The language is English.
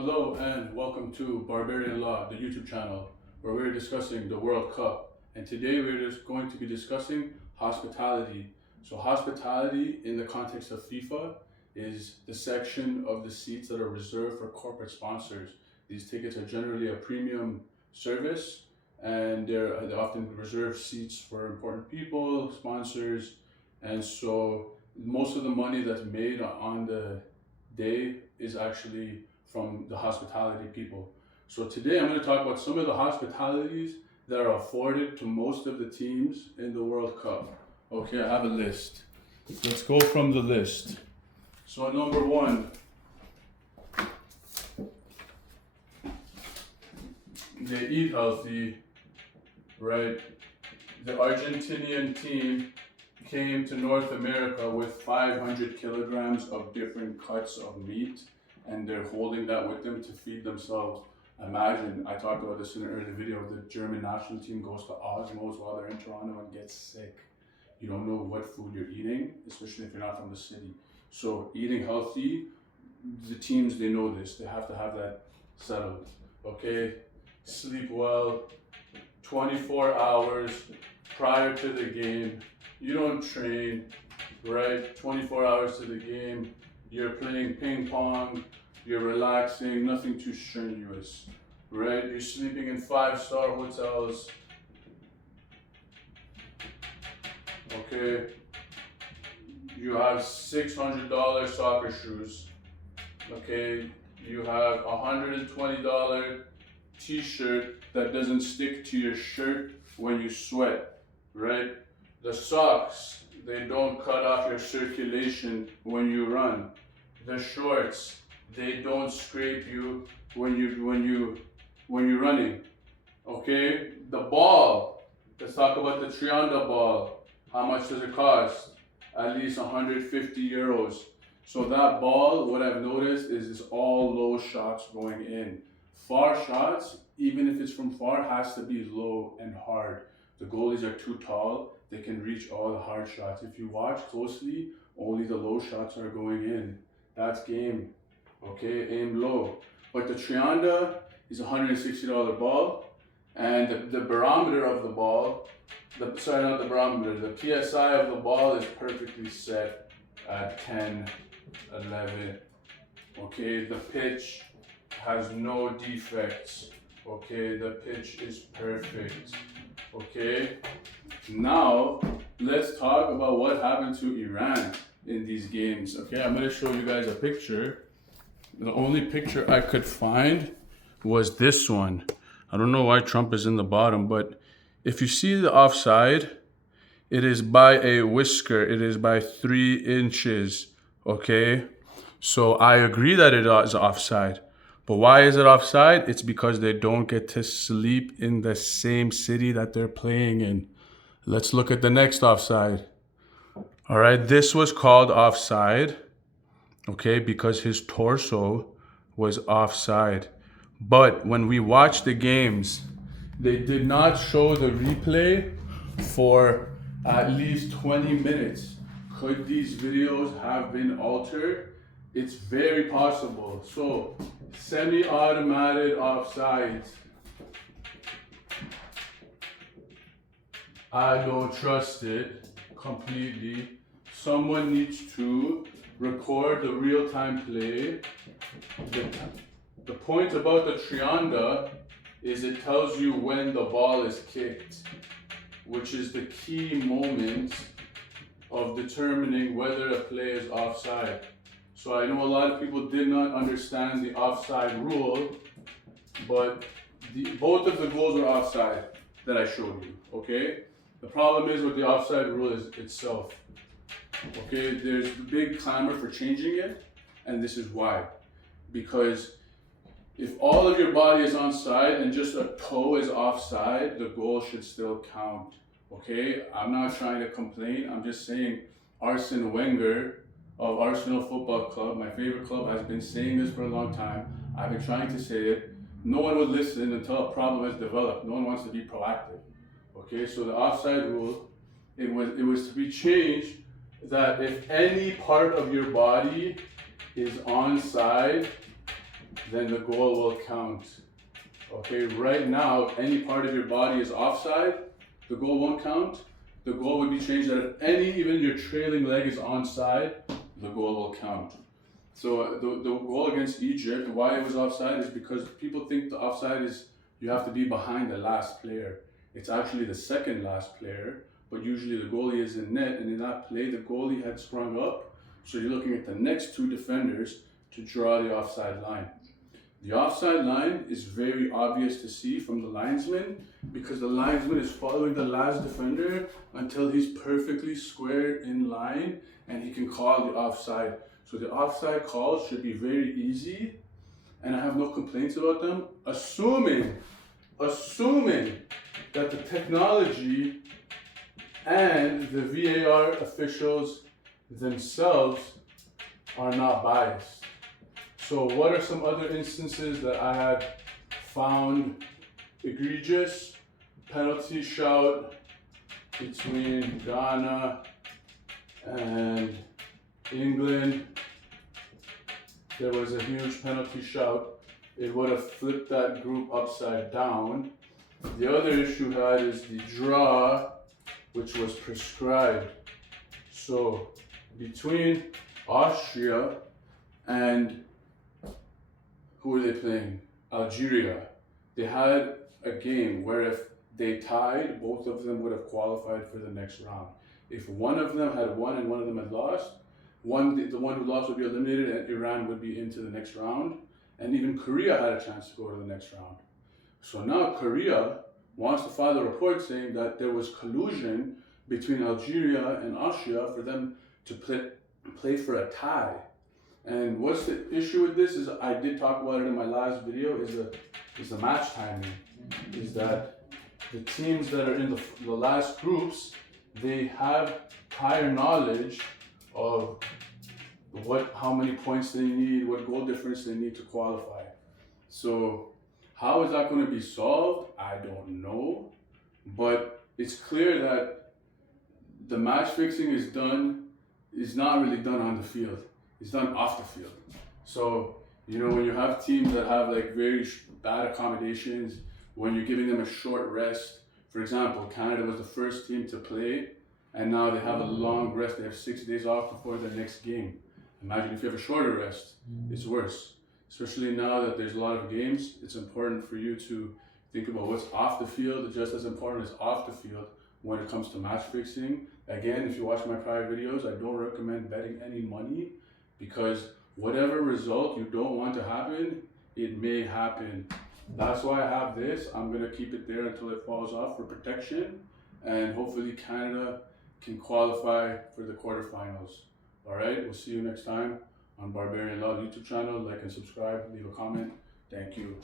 Hello and welcome to Barbarian Law, the YouTube channel, where we're discussing the World Cup. And today we're just going to be discussing hospitality. So hospitality in the context of FIFA is the section of the seats that are reserved for corporate sponsors. These tickets are generally a premium service and they often reserve seats for important people, sponsors, and so most of the money that's made on the day is actually from the hospitality people. So today I'm going to talk about some of the hospitalities that are afforded to most of the teams in the World Cup. Okay, I have a list. Let's go from the list. So number one, they eat healthy, right? The Argentinian team came to North America with 500 kilograms of different cuts of meat, and they're holding that with them to feed themselves. Imagine, I talked about this in an earlier video, the German national team goes to Osmos while they're in Toronto and gets sick. You don't know what food you're eating, especially if you're not from the city. So eating healthy, the teams, they know this. They have to have that settled, okay? Sleep well, 24 hours prior to the game. You don't train, right? 24 hours to the game. You're playing ping pong, you're relaxing, nothing too strenuous, right? You're sleeping in 5-star hotels, okay? You have $600 soccer shoes, okay? You have $120 t-shirt that doesn't stick to your shirt when you sweat, right? The socks, they don't cut off your circulation when you run. The shorts, they don't scrape you when you're running. Okay? The ball, let's talk about the Trianda ball. How much does it cost? At least 150 euros. So that ball, what I've noticed is it's all low shots going in. Far shots, even if it's from far, has to be low and hard. The goalies are too tall. They can reach all the hard shots. If you watch closely, only the low shots are going in. That's game. Okay, aim low. But the Trianda is a $160 ball, and the barometer of the ball, sorry, not the barometer, the PSI of the ball is perfectly set at 10, 11. Okay, the pitch has no defects. Okay, the pitch is perfect. Okay, now let's talk about what happened to Iran in these games. Okay, I'm going to show you guys a picture. The only picture I could find was this one. I don't know why Trump is in the bottom, but if you see the offside, it is by a whisker. It is by 3 inches. Okay, so I agree that it is offside. But why is it offside? It's because they don't get to sleep in the same city that they're playing in. Let's look at the next offside. All right, this was called offside, okay, because his torso was offside. But when we watched the games, they did not show the replay for at least 20 minutes. Could these videos have been altered? It's very possible. So, semi-automatic offsides. I don't trust it completely. Someone needs to record the real-time play. The point about the Trianda is it tells you when the ball is kicked, which is the key moment of determining whether a play is offside. So I know a lot of people did not understand the offside rule, but both of the goals were offside that I showed you, okay? The problem is with the offside rule is itself, okay? There's big clamor for changing it, and this is why. Because if all of your body is onside and just a toe is offside, the goal should still count, okay? I'm not trying to complain, I'm just saying Arsene Wenger of Arsenal Football Club, my favorite club, has been saying this for a long time. I've been trying to say it. No one would listen until a problem is developed. No one wants to be proactive. Okay, so the offside rule, it was to be changed that if any part of your body is onside, then the goal will count. Okay, right now, if any part of your body is offside, the goal won't count. The goal would be changed that if even your trailing leg is onside, the goal will count. So the goal against Egypt, why it was offside is because people think the offside is you have to be behind the last player. It's actually the second last player, but usually the goalie is in net, and in that play, the goalie had sprung up. So you're looking at the next two defenders to draw the offside line. The offside line is very obvious to see from the linesman because the linesman is following the last defender until he's perfectly square in line and he can call the offside. So the offside calls should be very easy and I have no complaints about them, assuming that the technology and the VAR officials themselves are not biased. So what are some other instances that I had found egregious? Penalty shout between Ghana and England. There was a huge penalty shout. It would have flipped that group upside down. The other issue had is the draw, which was prescribed. So between Austria and who were they playing? Algeria. They had a game where if they tied, both of them would have qualified for the next round. If one of them had won and one of them had lost, the one who lost would be eliminated and Iran would be into the next round. And even Korea had a chance to go to the next round. So now Korea wants to file a report saying that there was collusion between Algeria and Austria for them to play for a tie. And what's the issue with this is, I did talk about it in my last video, is the match timing. Is that the teams that are in the last groups, they have prior knowledge of how many points they need, what goal difference they need to qualify. So how is that going to be solved? I don't know. But it's clear that the match fixing is not really done on the field. It's done off the field. So, when you have teams that have like very bad accommodations, when you're giving them a short rest, for example, Canada was the first team to play, and now they have a long rest. They have 6 days off before their next game. Imagine if you have a shorter rest, it's worse. Especially now that there's a lot of games, it's important for you to think about what's off the field, just as important as off the field when it comes to match fixing. Again, if you watch my prior videos, I don't recommend betting any money, because whatever result you don't want to happen, it may happen. That's why I have this. I'm going to keep it there until it falls off for protection, and hopefully Canada can qualify for the quarterfinals. Alright, we'll see you next time on Barbarian Love YouTube channel. Like and subscribe, leave a comment. Thank you.